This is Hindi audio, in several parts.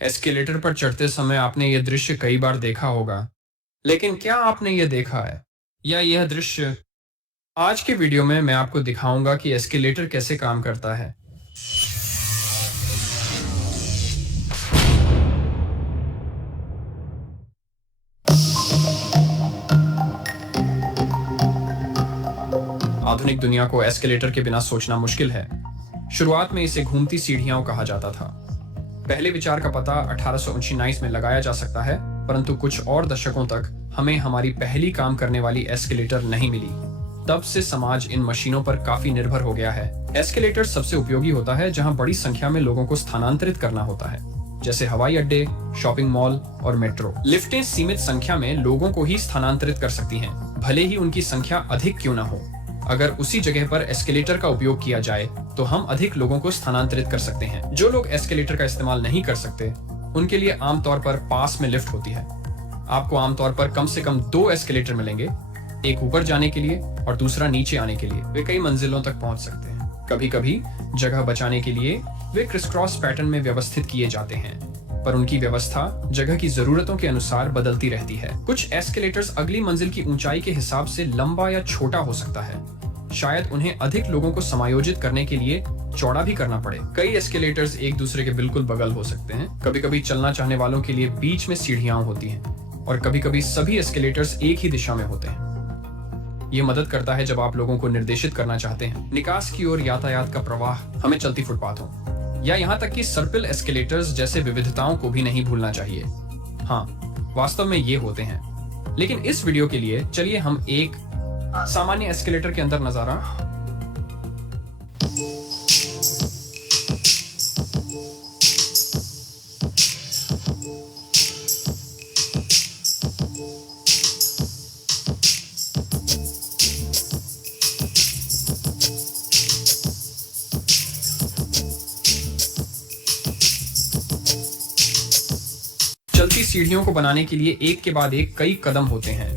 एस्केलेटर पर चढ़ते समय आपने यह दृश्य कई बार देखा होगा, लेकिन क्या आपने यह देखा है या यह दृश्य? आज के वीडियो में मैं आपको दिखाऊंगा कि एस्केलेटर कैसे काम करता है। आधुनिक दुनिया को एस्केलेटर के बिना सोचना मुश्किल है। शुरुआत में इसे घूमती सीढ़ियां कहा जाता था। पहले विचार का पता 1819 में लगाया जा सकता है, परंतु कुछ और दशकों तक हमें हमारी पहली काम करने वाली एस्केलेटर नहीं मिली। तब से समाज इन मशीनों पर काफी निर्भर हो गया है। एस्केलेटर सबसे उपयोगी होता है जहां बड़ी संख्या में लोगों को स्थानांतरित करना होता है, जैसे हवाई अड्डे, शॉपिंग मॉल और मेट्रो। लिफ्टें सीमित संख्या में लोगों को ही स्थानांतरित कर सकती हैं, भले ही उनकी संख्या अधिक क्यों न हो। अगर उसी जगह पर एस्केलेटर का उपयोग किया जाए तो हम अधिक लोगों को स्थानांतरित कर सकते हैं। जो लोग एस्केलेटर का इस्तेमाल नहीं कर सकते, उनके लिए आमतौर पर पास में लिफ्ट होती है। आपको आमतौर पर कम से कम 2 एस्केलेटर मिलेंगे, एक ऊपर जाने के लिए और दूसरा नीचे आने के लिए। वे कई मंजिलों तक पहुंच सकते हैं। कभी कभी जगह बचाने के लिए वे क्रिस क्रॉस पैटर्न में व्यवस्थित किए जाते हैं, पर उनकी व्यवस्था जगह की जरूरतों के अनुसार बदलती रहती है। कुछ एस्केलेटर्स अगली मंजिल की ऊंचाई के हिसाब से लंबा या छोटा हो सकता है। शायद उन्हें अधिक लोगों को समायोजित करने के लिए चौड़ा भी करना पड़े। कई एस्केलेटर्स एक दूसरे के बिल्कुल बगल हो सकते हैं। कभी कभी चलना चाहने वालों के लिए बीच में सीढ़ियां होती हैं और कभी कभी सभी एस्केलेटर्स एक ही दिशा में होते हैं। ये मदद करता है जब आप लोगों को निर्देशित करना चाहते हैं। निकास की ओर यातायात का प्रवाह हमें चलती फुटपाथों या यहाँ तक कि सर्पिल एस्केलेटर्स जैसे विविधताओं को भी नहीं भूलना चाहिए। हाँ, वास्तव में ये होते हैं। लेकिन इस वीडियो के लिए चलिए हम एक सामान्य एस्केलेटर के अंदर नजारा। चलती सीढ़ियों को बनाने के लिए एक के बाद एक कई कदम होते हैं।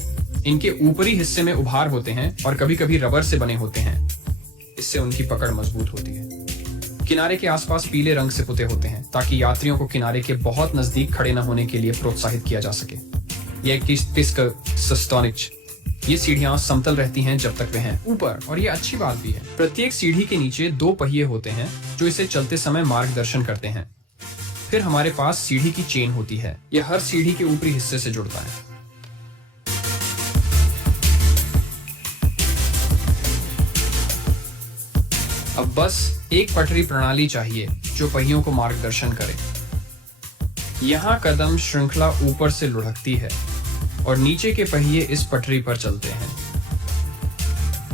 इनके ऊपरी हिस्से में उभार होते हैं और कभी कभी रबर से बने होते हैं। इससे उनकी पकड़ मजबूत होती है। किनारे के आसपास पीले रंग से पुते होते हैं ताकि यात्रियों को किनारे के बहुत नजदीक खड़े न होने के लिए प्रोत्साहित किया जा सके। ये सीढ़ियां समतल रहती हैं जब तक वे हैं ऊपर, और ये अच्छी बात भी है। प्रत्येक सीढ़ी के नीचे 2 पहिए होते हैं जो इसे चलते समय मार्गदर्शन करते हैं। फिर हमारे पास सीढ़ी की चेन होती है। यह हर सीढ़ी के ऊपरी हिस्से से जुड़ता है। अब बस एक पटरी प्रणाली चाहिए जो पहियों को मार्गदर्शन करे। यहाँ कदम श्रृंखला ऊपर से लुढ़कती है और नीचे के पहिए इस पटरी पर चलते हैं।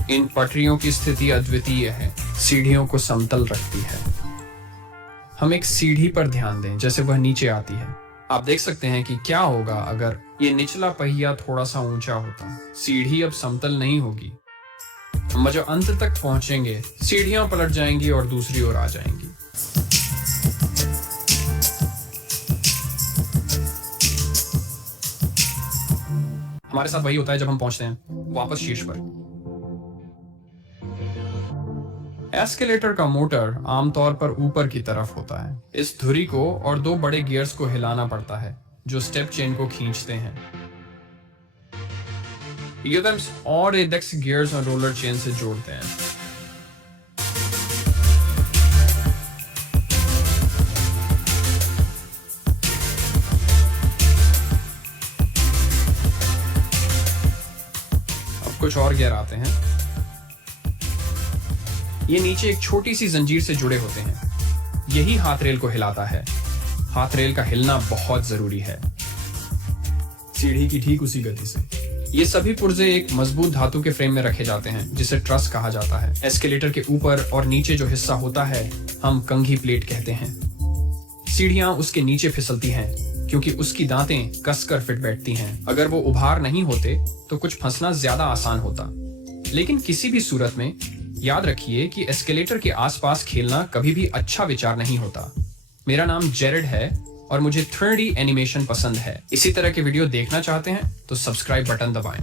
इन पटरियों की स्थिति अद्वितीय है, सीढ़ियों को समतल रखती है। हम एक सीढ़ी पर ध्यान दें जैसे वह नीचे आती है। आप देख सकते हैं कि क्या होगा अगर ये निचला पहिया थोड़ा सा ऊंचा होता। सीढ़ी अब समतल नहीं होगी। हम जब अंत तक पहुंचेंगे, सीढ़ियां पलट जाएंगी और दूसरी ओर आ जाएंगी। हमारे साथ वही होता है जब हम पहुंचते हैं वापस शीर्ष पर। एस्केलेटर का मोटर आमतौर पर ऊपर की तरफ होता है। इस धुरी को और 2 बड़े गियर्स को हिलाना पड़ता है जो स्टेप चेन को खींचते हैं। और इंडेक्स गियर्स और रोलर चेन से जोड़ते हैं। अब कुछ और गियर आते हैं। ये नीचे एक छोटी सी जंजीर से जुड़े होते हैं। यही हाथ रेल को हिलाता है। हाथ रेल का हिलना बहुत जरूरी है, सीढ़ी की ठीक उसी गति से। ये सभी पुर्जे एक मजबूत धातु के फ्रेम में रखे जाते हैं जिसे ट्रस कहा जाता है। एस्केलेटर के ऊपर और नीचे जो हिस्सा होता है हम कंघी प्लेट कहते हैं। सीढ़ियां उसके नीचे फिसलती हैं क्योंकि उसकी दांतें कसकर फिट बैठती हैं। अगर वो उभार नहीं होते तो कुछ फंसना ज्यादा आसान होता। लेकिन किसी भी सूरत में याद रखिए कि एस्केलेटर के आसपास खेलना कभी भी अच्छा विचार नहीं होता। मेरा नाम जेरेड है और मुझे 3D एनिमेशन पसंद है। इसी तरह के वीडियो देखना चाहते हैं तो सब्सक्राइब बटन दबाएं।